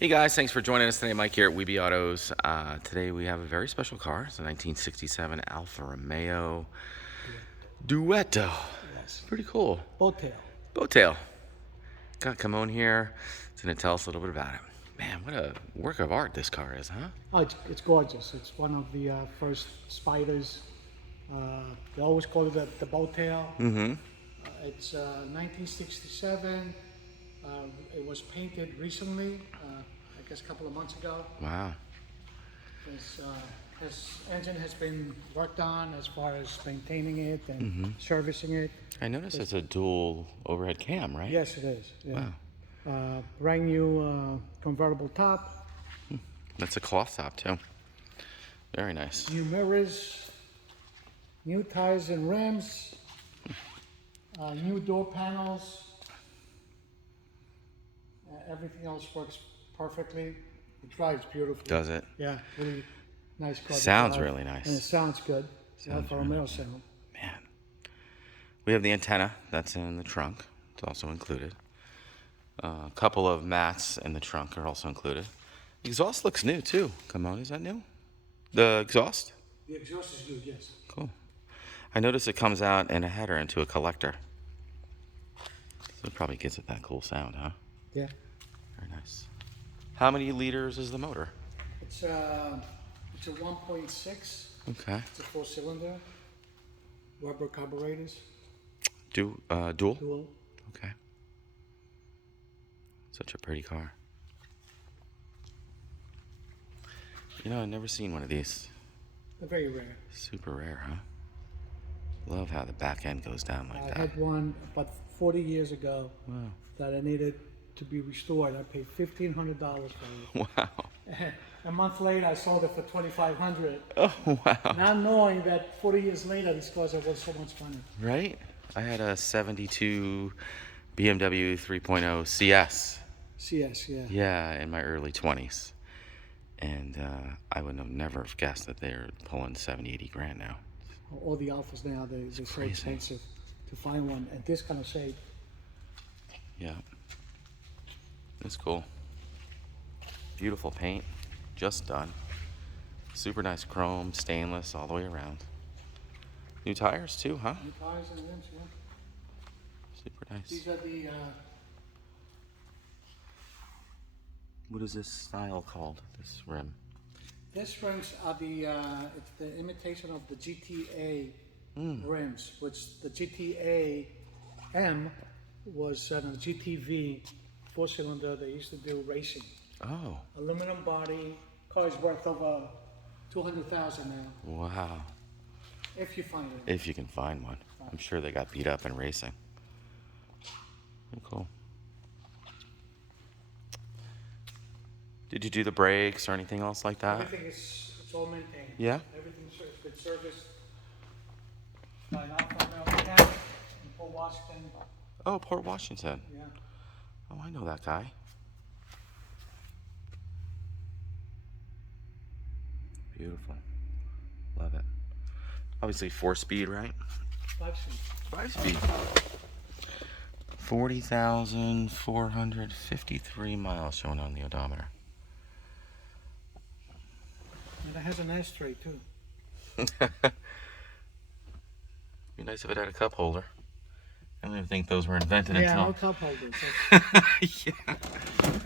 Hey guys, thanks for joining us today. Mike here at Weeby Autos. Today we have a very special car. It's a 1967 Alfa Romeo Duetto. Yes. Pretty cool. Boat tail. Boat tail. Got Camone here. It's going to tell us a little bit about it. Man, what a work of art this car is, huh? Oh, it's gorgeous. It's one of the first spiders. They always call it the boat tail. Mm-hmm. It's 1967. It was painted recently, I guess a couple of months ago. Wow. His engine has been worked on as far as maintaining it and servicing it. I noticed it's a dual overhead cam, right? Yes, it is. Yeah. Wow. Brand new convertible top. That's a cloth top, too. Very nice. New mirrors, new tires and rims, new door panels. Everything else works perfectly. It drives beautifully. Does it? Yeah, really nice car. Sounds really nice. And it sounds good. Alfa Romeo sound. Man. We have the antenna that's in the trunk. It's also included. A couple of mats in the trunk are also included. The exhaust looks new too. Come on, is that new? The exhaust? The exhaust is good, yes. Cool. I noticed it comes out in a header into a collector. So it probably gives it that cool sound, huh? Yeah. Very nice. How many liters is the motor? It's a 1.6. Okay. It's a 4-cylinder. Rubber carburetors. Dual? Dual. Okay. Such a pretty car. You know, I've never seen one of these. They're very rare. Super rare, huh? Love how the back end goes down like that. I had one about 40 years ago that I needed to be restored. I paid $1,500 for it. Wow. A month later, I sold it for $2,500. Oh, wow. Not knowing that 40 years later, these cars are worth so much money. Right? I had a 72 BMW 3.0 CS. CS, yeah. Yeah, in my early 20s. And I would have never have guessed that they're pulling 70, 80 grand now. All the Alphas now, they're so crazy. expensive to find one at this kind of shape. Yeah. It's cool. Beautiful paint. Just done. Super nice chrome, stainless all the way around. New tires too, huh? New tires and rims, yeah. Super nice. These are the, What is this style called, this rim? this rims are the, it's the imitation of the GTA rims, which the GTA M was a GTV 4-cylinder. They used to do racing. Oh. Aluminum body, car is worth over $200,000 now, Wow. if you find it. If you can find one. I'm sure they got beat up in racing. Very cool. Did you do the brakes or anything else like that? Everything is, it's all maintained. Yeah? Everything's been serviced by an Alfa Romeo mechanic in Port Washington. Oh, Port Washington. Yeah. Oh, I know that guy. Beautiful. Love it. Obviously 4-speed, right? 5-seat. 5-speed. 40,453 miles shown on the odometer. And it has an ashtray too. Be nice if it had a cup holder. I don't even think those were invented Yeah, no until. cup holders. Yeah.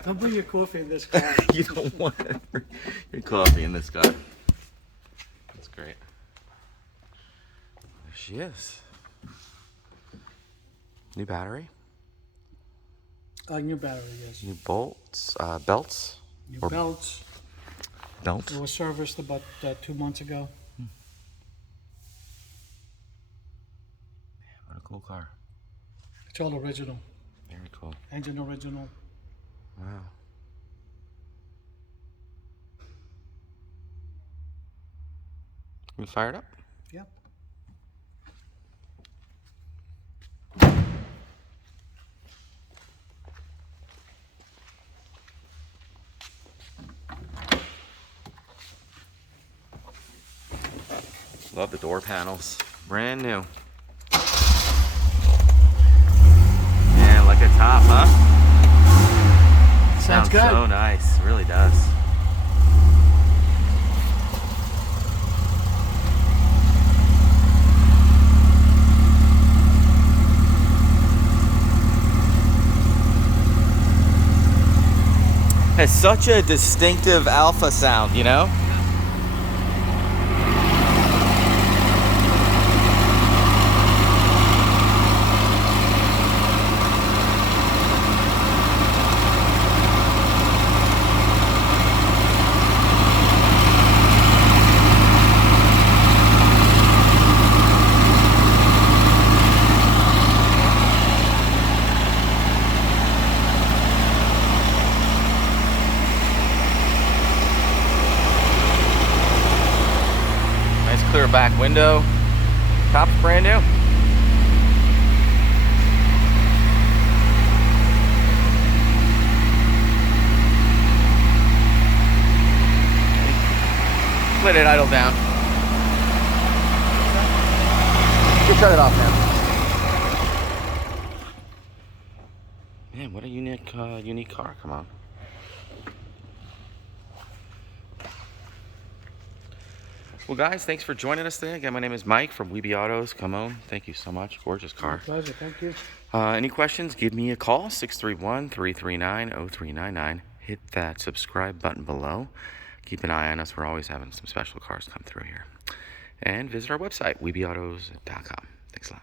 Don't bring your coffee in this car. You don't want your coffee in this guy. That's great. There she is. New battery, New battery, yes. new belts. New Or belts. Belts. It was serviced about 2 months ago. What a cool car. It's all original. Very cool. Engine original. Wow. We fired up? Yep. Love the door panels. Brand new. Yeah, like a top, huh? Sounds good. so nice. It really does. Has such a distinctive Alfa sound, you know? Nice clear back window. Top's brand new. Let it idle down. You shut it off now. Man, what a unique car. Come on. Well, guys, thanks for joining us today. Again, my name is Mike from Weeby Autos. Come on. Thank you so much. Gorgeous car. My pleasure. Thank you. Any questions, give me a call, 631-339-0399. Hit that subscribe button below. Keep an eye on us. We're always having some special cars come through here. And visit our website, weebyautos.com. Thanks a lot.